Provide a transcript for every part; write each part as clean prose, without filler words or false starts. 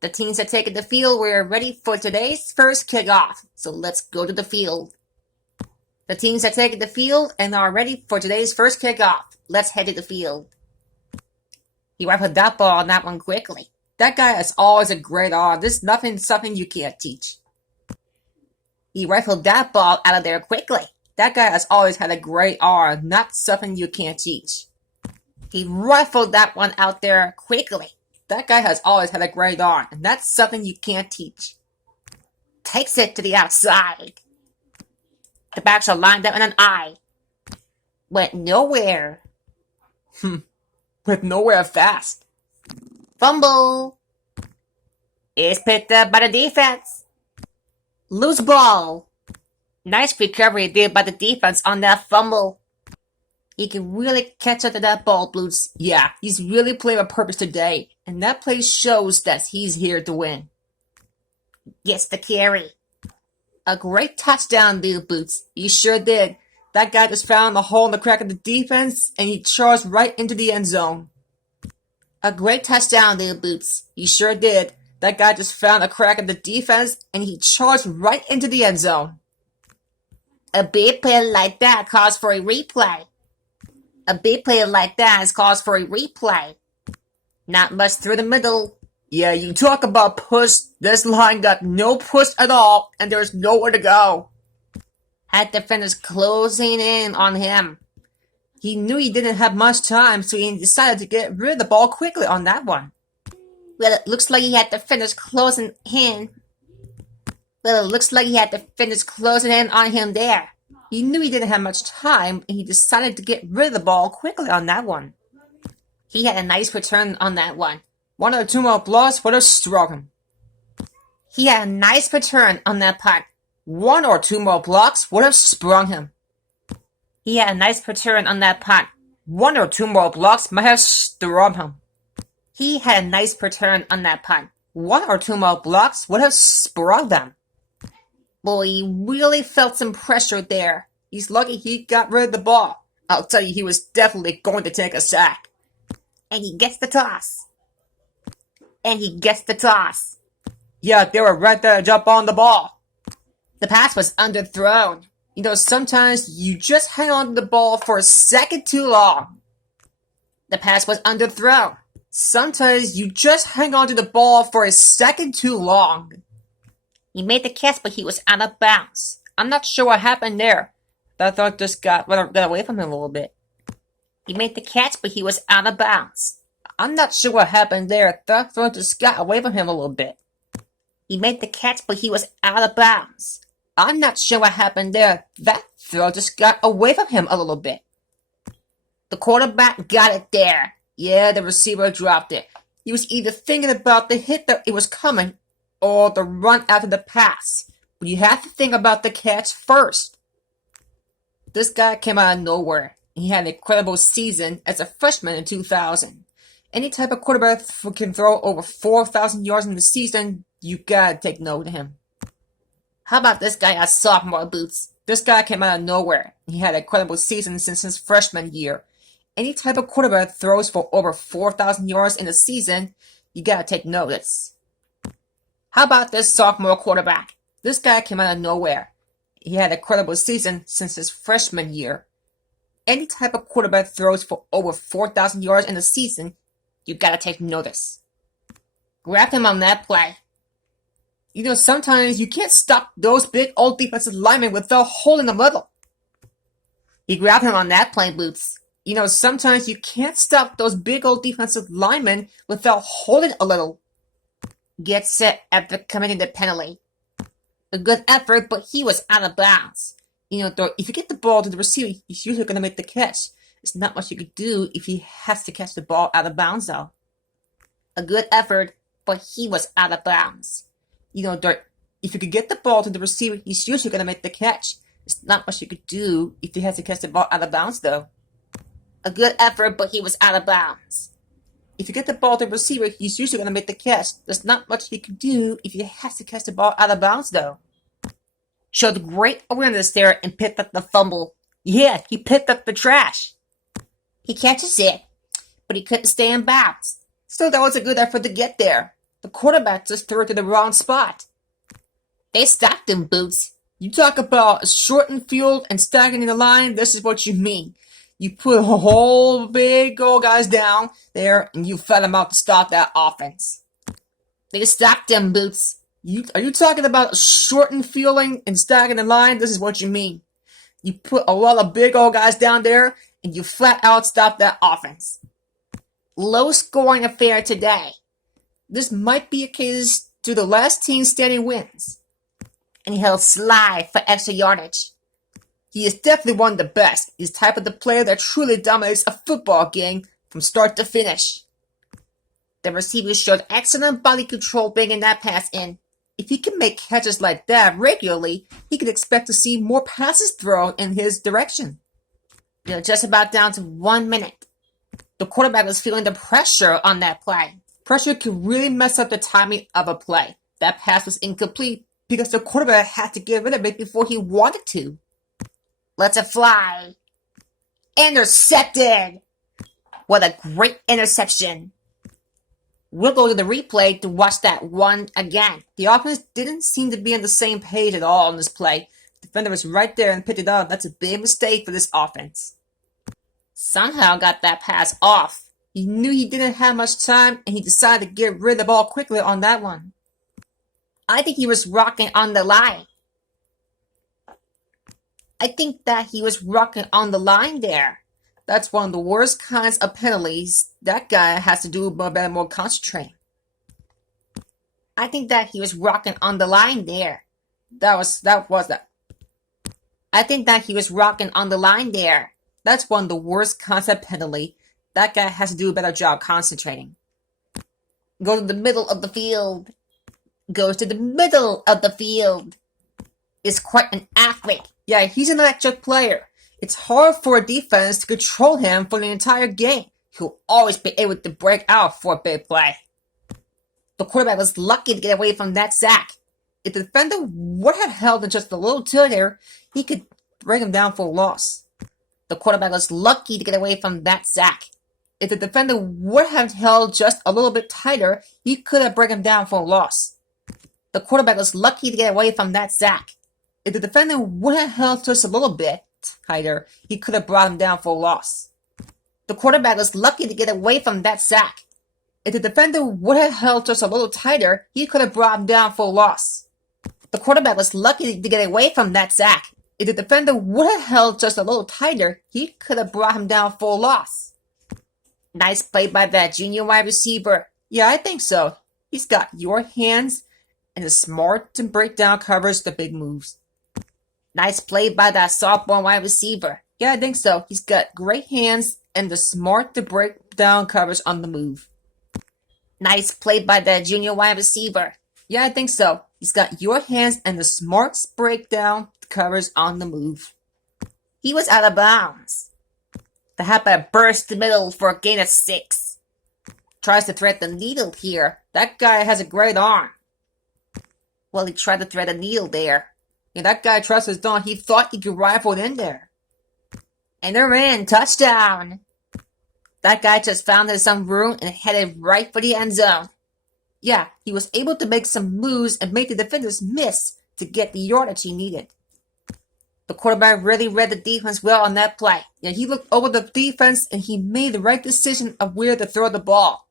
The teams that take the field were ready for today's first kickoff, so let's go to the field. The teams that take the field and are ready for today's first kickoff. Let's head to the field. He rifled that ball on that one quickly. That guy is always a great arm. There's something you can't teach. He rifled that ball out of there quickly. That guy has always had a great arm, not something you can't teach. He rifled that one out there quickly. That guy has always had a great arm, and that's something you can't teach. Takes it to the outside. The backs are lined up in an I. Went nowhere. Went nowhere fast. Fumble. Is picked up by the defense. Loose ball. Nice recovery there by the defense on that fumble. He can really catch up to that ball, Blues. Yeah, he's really playing with purpose today, and that play shows that he's here to win. Gets the carry. A great touchdown there, Boots. He sure did. That guy just found the hole in the crack of the defense, and he charged right into the end zone. A great touchdown there, Boots. He sure did. That guy just found a crack in the defense, and he charged right into the end zone. A big play like that calls for a replay. A big play like that is calls for a replay. Not much through the middle. Yeah, you talk about push. This line got no push at all, and there's nowhere to go. Had defenders closing in on him. He knew he didn't have much time, so he decided to get rid of the ball quickly on that one. Well, it looks like he had defenders closing in. On him there. He knew he didn't have much time, and he decided to get rid of the ball quickly on that one. He had a nice return on that one. One or two more blocks would have struck him. He had a nice return on that punt. One or two more blocks would have sprung him. He had a nice return on that punt. One or two more blocks might have strung him. He had a nice return on that punt. One or two more blocks would have sprung them. Boy, he really felt some pressure there. He's lucky he got rid of the ball. I'll tell you, he was definitely going to take a sack. And he gets the toss. Yeah, they were right there to jump on the ball. The pass was underthrown. You know, sometimes you just hang on to the ball for a second too long. The pass was underthrown. Sometimes you just hang on to the ball for a second too long. He made the catch, but he was out of bounds. I'm not sure what happened there. That throw just got away from him a little bit. He made the catch, but he was out of bounds. I'm not sure what happened there. That throw just got away from him a little bit. He made the catch, but he was out of bounds. I'm not sure what happened there. That throw just got away from him a little bit. The quarterback got it there. Yeah, the receiver dropped it. He was either thinking about the hit that it was coming or the run after the pass. But you have to think about the catch first. This guy came out of nowhere. He had an incredible season as a freshman in 2000. Any type of quarterback who can throw over 4,000 yards in the season, you gotta take note of him. How about this guy as sophomore, Boots? This guy came out of nowhere. He had an incredible season since his freshman year. Any type of quarterback throws for over 4,000 yards in a season, you gotta take notice. How about this sophomore quarterback? This guy came out of nowhere. He had an incredible season since his freshman year. Any type of quarterback throws for over 4,000 yards in a season, you gotta take notice. Grab him on that play. You know, sometimes you can't stop those big old defensive linemen without holding a little. He grabbed him on that play, Boots. You know, sometimes you can't stop those big old defensive linemen without holding a little. Gets set after committing the penalty. A good effort, but he was out of bounds. You know, if you get the ball to the receiver, he's usually going to make the catch. There's not much you could do if he has to catch the ball out of bounds, though. A good effort, but he was out of bounds. You know, if you could get the ball to the receiver, he's usually going to make the catch. There's not much you could do if he has to catch the ball out of bounds, though. A good effort, but he was out of bounds. If you get the ball to the receiver, he's usually going to make the catch. There's not much he can do if he has to catch the ball out of bounds, though. Showed great awareness there and picked up the fumble. Yeah, he picked up the trash. He catches it, but he couldn't stay in bounds. So that was a good effort to get there. The quarterback just threw it to the wrong spot. They stopped him, Boots. You talk about a shortened field and stacking in the line, this is what you mean. You put a whole big old guys down there and you fed them out to stop that offense. They stopped them, Boots. Are you talking about shortened fielding and stacking the line? This is what you mean. You put a lot of big old guys down there and you flat out stop that offense. Low scoring affair today. This might be a case to the last team standing wins. And he held Sly for extra yardage. He is definitely one of the best. He's the type of the player that truly dominates a football game from start to finish. The receiver showed excellent body control bringing that pass in. If he can make catches like that regularly, he could expect to see more passes thrown in his direction. Just about down to 1 minute. The quarterback was feeling the pressure on that play. Pressure can really mess up the timing of a play. That pass was incomplete because the quarterback had to get rid of it before he wanted to. Let's it fly. Intercepted! What a great interception. We'll go to the replay to watch that one again. The offense didn't seem to be on the same page at all on this play. The defender was right there and picked it up. That's a big mistake for this offense. Somehow got that pass off. He knew he didn't have much time and he decided to get rid of the ball quickly on that one. I think he was rocking on the line. I think that he was rocking on the line there. That's one of the worst kinds of penalties. That guy has to do more concentrating. I think that he was rocking on the line there. That was that. I think that he was rocking on the line there. That's one of the worst kinds of penalty. That guy has to do a better job concentrating. Go to the middle of the field. Goes to the middle of the field. Is quite an athlete. Yeah, he's an electric player. It's hard for a defense to control him for the entire game. He'll always be able to break out for a big play. The quarterback was lucky to get away from that sack. If the defender would have held him just a little tighter, he could bring him down for a loss. The quarterback was lucky to get away from that sack. If the defender would have held just a little bit tighter, he could have brought him down for a loss. The quarterback was lucky to get away from that sack. If the defender would have held just a little bit tighter, he could have brought him down for a loss. The quarterback was lucky to get away from that sack. If the defender would have held just a little tighter, he could have brought him down for a loss. The quarterback was lucky to get away from that sack. If the defender would have held just a little tighter, he could have brought him down for a loss. Nice play by that junior wide receiver. Yeah, I think so. He's got your hands and is smart to break down covers the big moves. Nice play by that sophomore wide receiver. Yeah, I think so. He's got great hands and the smart to break down covers on the move. Nice play by that junior wide receiver. Yeah, I think so. He's got your hands and the smarts break down covers on the move. He was out of bounds. The halfback burst the middle for a gain of 6. Tries to thread the needle here. That guy has a great arm. Well, he tried to thread a needle there. And that guy trusts his arm. He thought he could rifle it in there. And they're in. Touchdown. That guy just found some room and headed right for the end zone. Yeah, he was able to make some moves and make the defenders miss to get the yardage he needed. The quarterback really read the defense well on that play. Yeah, he looked over the defense and he made the right decision of where to throw the ball.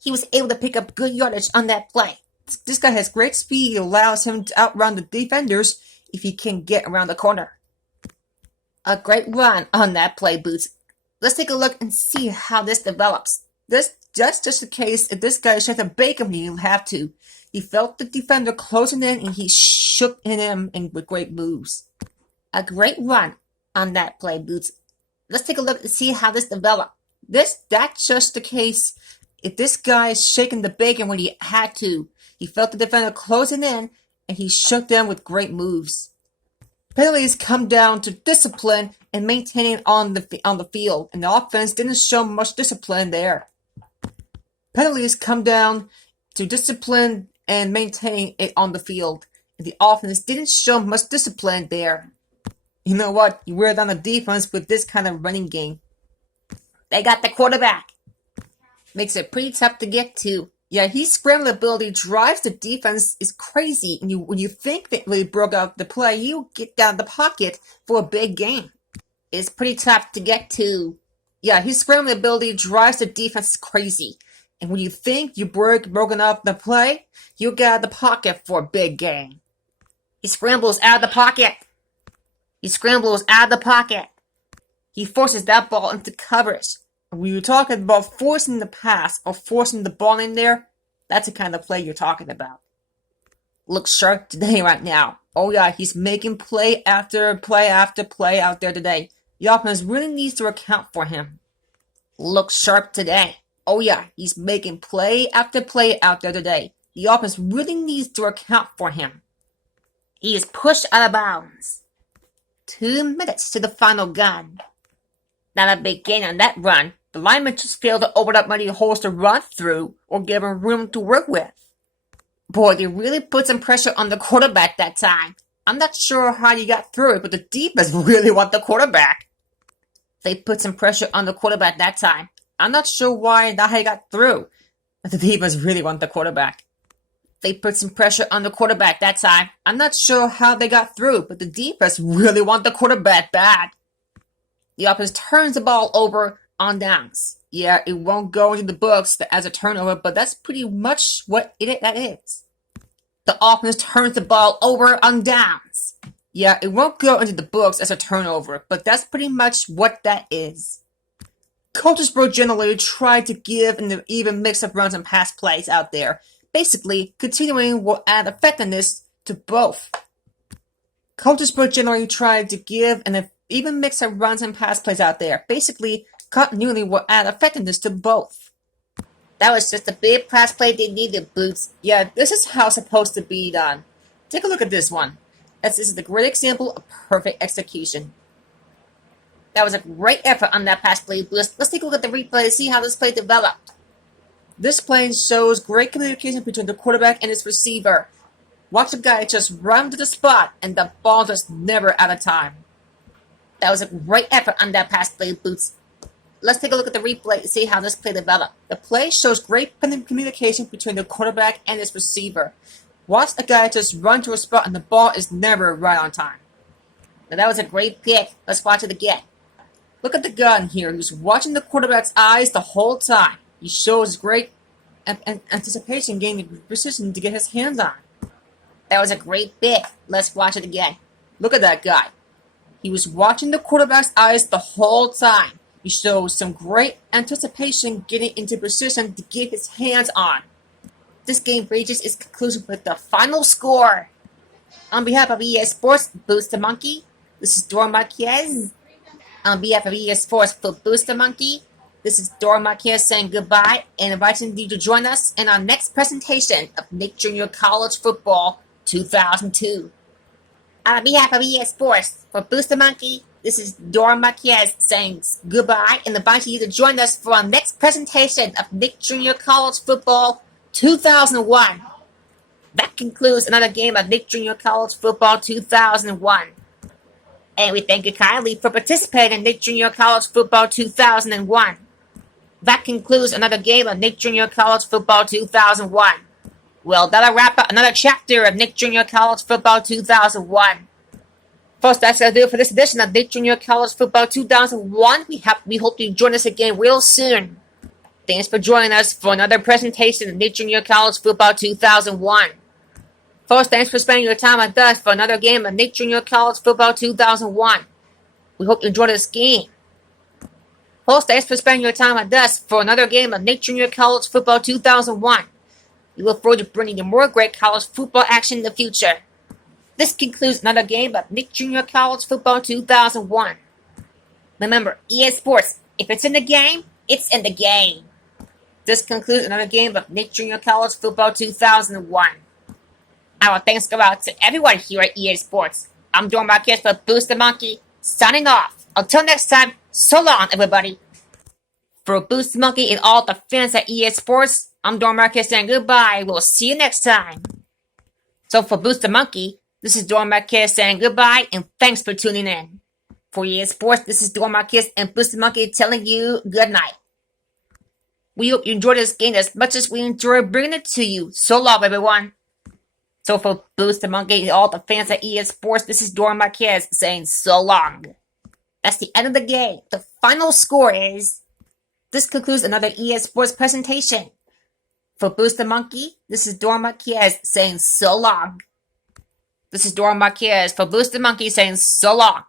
He was able to pick up good yardage on that play. This guy has great speed. It allows him to outrun the defenders if he can get around the corner. A great run on that play, Boots. Let's take a look and see how this develops. That's just the case if this guy tried to bake him, he'll have to. He felt the defender closing in and he shook him in with great moves. A great run on that play, Boots. Let's take a look and see how this developed. That's just the case if this guy is shaking the bacon when he had to. He felt the defender closing in and he shook them with great moves. Penalties come down to discipline and maintaining on the field, and the offense didn't show much discipline there. Penalties come down to discipline and maintaining it on the field, and the offense didn't show much discipline there. You know what? You wear down the defense with this kind of running game. They got the quarterback. Makes it pretty tough to get to. Yeah, his scrambling ability drives the defense is crazy, and when you think that really broke out the play, you get down the pocket for a big gain. It's pretty tough to get to. Yeah, his scrambling ability drives the defense crazy, and when you think you broken up the play, you get out of the pocket for a big gain. He scrambles out of the pocket. He scrambles out of the pocket. He forces that ball into coverage. When you're talking about forcing the pass or forcing the ball in there, that's the kind of play you're talking about. Looks sharp today right now. Oh yeah, he's making play after play after play out there today. The offense really needs to account for him. Looks sharp today. Oh yeah, he's making play after play out there today. The offense really needs to account for him. He is pushed out of bounds. 2 minutes to the final gun. Not a big gain on that run. The lineman just failed to open up many holes to run through or give him room to work with. Boy, they really put some pressure on the quarterback that time. I'm not sure how he got through it, but the defense really want the quarterback. They put some pressure on the quarterback that time. I'm not sure why that he got through, but the defense really want the quarterback. They put some pressure on the quarterback that time. I'm not sure how they got through, but the defense really want the quarterback bad. The offense turns the ball over on downs. Yeah, it won't go into the books as a turnover, but that's pretty much what that is. The offense turns the ball over on downs. Yeah, it won't go into the books as a turnover, but that's pretty much what that is. Coaches will generally try to give an even mix of runs and pass plays out there. Basically, continuing will add effectiveness to both. Coaches will generally try to give an even mix of runs and pass plays out there. Basically, continuity will add effectiveness to both. That was just a big pass play they needed, Boots. Yeah, this is how it's supposed to be done. Take a look at this one. As this is a great example of perfect execution. That was a great effort on that pass play, Boots. Let's take a look at the replay to see how this play developed. This play shows great communication between the quarterback and his receiver. Watch the guy just run to the spot, and the ball just never out of time. That was a great effort on that pass play, Boots. Let's take a look at the replay to see how this play developed. The play shows great communication between the quarterback and his receiver. Watch a guy just run to a spot and the ball is never right on time. Now that was a great pick. Let's watch it again. Look at the gun here. He's watching the quarterback's eyes the whole time. He shows great anticipation, gaining precision to get his hands on. That was a great pick. Let's watch it again. Look at that guy. He was watching the quarterback's eyes the whole time. He shows some great anticipation getting into position to get his hands on. This game reaches its conclusion with the final score. On behalf of EA Sports, Boost the Monkey, this is Dora Marquez. On behalf of EA Sports for Boost the Monkey, this is Dora Marquez saying goodbye and inviting you to join us in our next presentation of Nick Jr. College Football 2002. On behalf of EA Sports for Boost the Monkey, this is Dora Marquez saying goodbye and inviting you to join us for our next presentation of Nick Jr. College Football 2001. That concludes another game of Nick Jr. College Football 2001. And we thank you kindly for participating in Nick Jr. College Football 2001. That concludes another game of Nick Jr. College Football 2001. Well, that'll wrap up another chapter of Nick Jr. College Football 2001. Folks, that's going to do it for this edition of Nick Jr. College Football 2001. We hope you join us again real soon. Thanks for joining us for another presentation of Nick Jr. College Football 2001. Folks, thanks for spending your time with us for another game of Nick Jr. College Football 2001. We hope you enjoyed this game. Folks, thanks for spending your time with us for another game of Nick Jr. College Football 2001. We look forward to bringing you more great college football action in the future. This concludes another game of Nick Jr. College Football 2001. Remember, EA Sports, if it's in the game, it's in the game. This concludes another game of Nick Jr. College Football 2001. Our thanks go out to everyone here at EA Sports. I'm Dora Marquez for Boost the Monkey, signing off. Until next time, so long, everybody. For Boost the Monkey and all the fans at EA Sports, I'm Dora Marquez saying goodbye. We'll see you next time. So for Boost the Monkey, this is Dora Marquez saying goodbye and thanks for tuning in. For EA Sports, this is Dora Marquez and Boost the Monkey telling you good night. We hope you enjoyed this game as much as we enjoyed bringing it to you. So long, everyone. So for Boost the Monkey and all the fans at EA Sports, this is Dora Marquez saying so long. That's the end of the game. The final score is... This concludes another EA Sports presentation. For Boost the Monkey, this is Dora Marquez saying so long. This is Dora Marquez for Boost the Monkey saying so long.